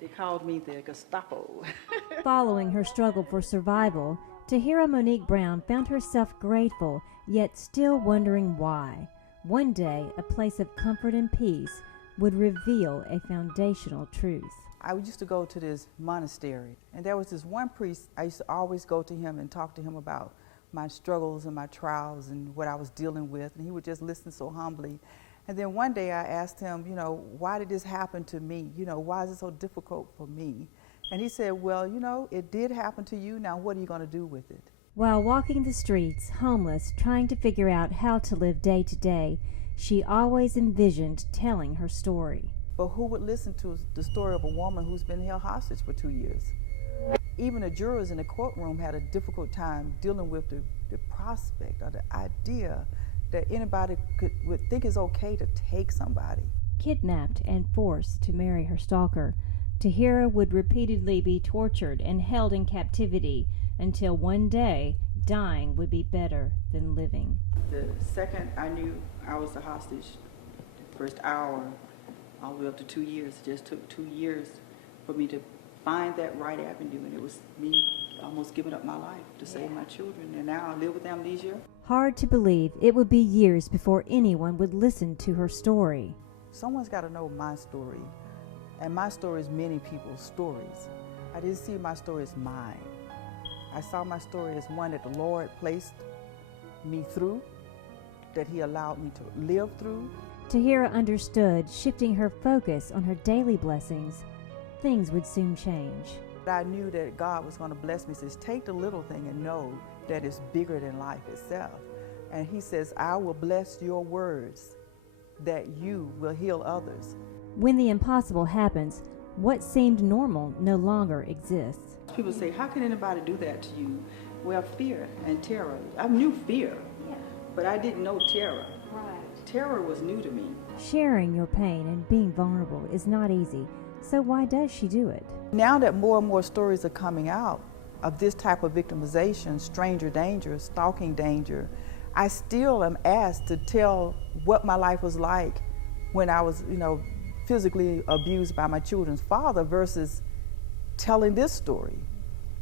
They called me the Gestapo. Following her struggle for survival, Taheria Monique Brown found herself grateful, yet still wondering why. One day, a place of comfort and peace would reveal a foundational truth. I used to go to this monastery, and there was this one priest. I used to always go to him and talk to him about my struggles and my trials and what I was dealing with, and he would just listen so humbly. And then one day I asked him, why did this happen to me? Why is it so difficult for me? And he said, well, it did happen to you. Now what are you going to do with it? While walking the streets, homeless, trying to figure out how to live day to day, she always envisioned telling her story. But who would listen to the story of a woman who's been held hostage for 2 years? Even the jurors in the courtroom had a difficult time dealing with the prospect or the idea that anybody would think it's okay to take somebody. Kidnapped and forced to marry her stalker, Taheria would repeatedly be tortured and held in captivity until one day dying would be better than living. The second I knew I was a hostage, the first hour, all the way up to 2 years, it just took 2 years for me to find that right avenue, and it was me almost giving up my life to save my children, and now I live with amnesia. Hard to believe it would be years before anyone would listen to her story. Someone's got to know my story, and my story is many people's stories. I didn't see my story as mine. I saw my story as one that the Lord placed me through, that He allowed me to live through. Taheria understood, shifting her focus on her daily blessings, things would soon change. I knew that God was going to bless me. He says, take the little thing and know that it's bigger than life itself. And He says, I will bless your words, that you will heal others. When the impossible happens, what seemed normal no longer exists. People say, how can anybody do that to you? Well, fear and terror. I knew fear, but I didn't know terror. Terror was new to me. Sharing your pain and being vulnerable is not easy, so why does she do it? Now that more and more stories are coming out of this type of victimization, stranger danger, stalking danger, I still am asked to tell what my life was like when I was, physically abused by my children's father versus telling this story.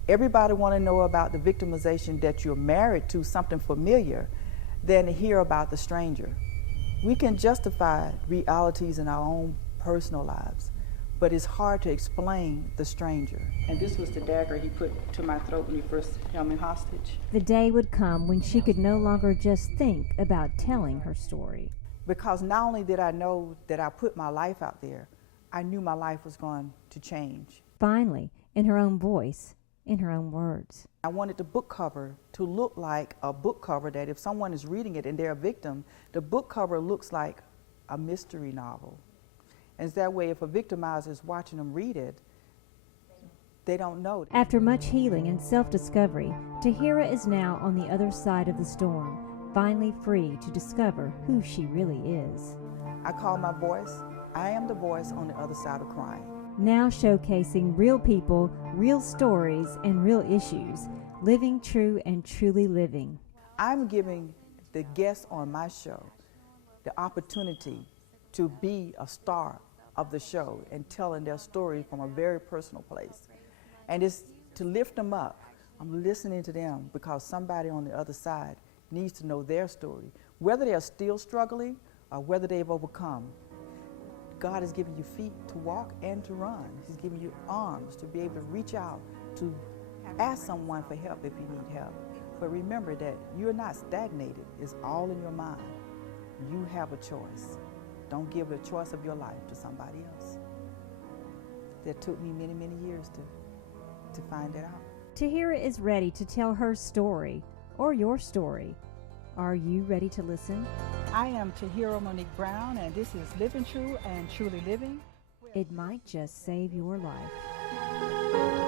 Everybody want to know about the victimization that you're married to, something familiar, than to hear about the stranger. We can justify realities in our own personal lives, but it's hard to explain the stranger. And this was the dagger he put to my throat when he first held me hostage. The day would come when she could no longer just think about telling her story. Because not only did I know that I put my life out there, I knew my life was going to change. Finally, in her own voice, in her own words. I wanted the book cover to look like a book cover that if someone is reading it and they're a victim, the book cover looks like a mystery novel. And that way, if a victimizer is watching them read it, they don't know. After much healing and self-discovery, Taheria is now on the other side of the storm, finally free to discover who she really is. I call my voice, I am the voice on the other side of crying. Now showcasing real people, real stories, and real issues, living true and truly living. I'm giving the guests on my show the opportunity to be a star of the show and telling their story from a very personal place. And it's to lift them up. I'm listening to them because somebody on the other side needs to know their story, whether they're still struggling or whether they've overcome. God has given you feet to walk and to run. He's given you arms to be able to reach out, to ask someone for help if you need help. But remember that you're not stagnated. It's all in your mind. You have a choice. Don't give the choice of your life to somebody else. That took me many, many years to find it out. Taheria is ready to tell her story, or your story. Are you ready to listen? I am Taheria Monique Brown, and this is Living True and Truly Living. It might just save your life.